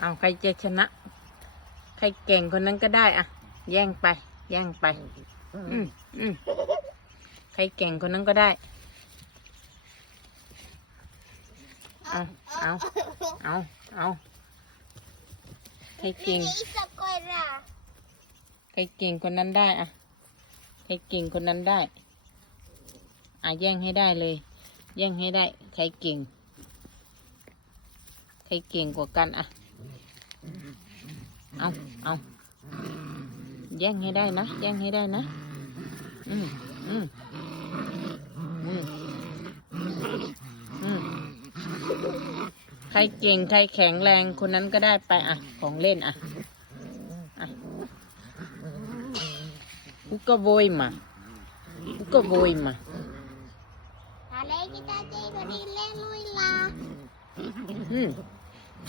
เอาใครจะชนะ ใครเก่งคนนั้นก็ได้อะแย่งไป แย่งไป อืมอืมใครเก่งคนนั้นก็ได้ เอาเอาเอาเอาใครเก่ง Isa coira. ใครเก่งคนนั้นได้อะใครเก่งคนนั้นได้ อะแย่งให้ได้เลย แย่งให้ได้ ใครเก่ง ใครเก่งกว่ากันอะ เอาเอาแย่งให้ได้นะ แย่งให้ได้นะ อืมอืมอืมอืมใครเก่ง ใครแข็งแรงคนนั้นก็ได้ไปอะ ของเล่นอะ Buka boy ma. Buka boy ma. Alay kita tayo, barili mo ila. Hmm.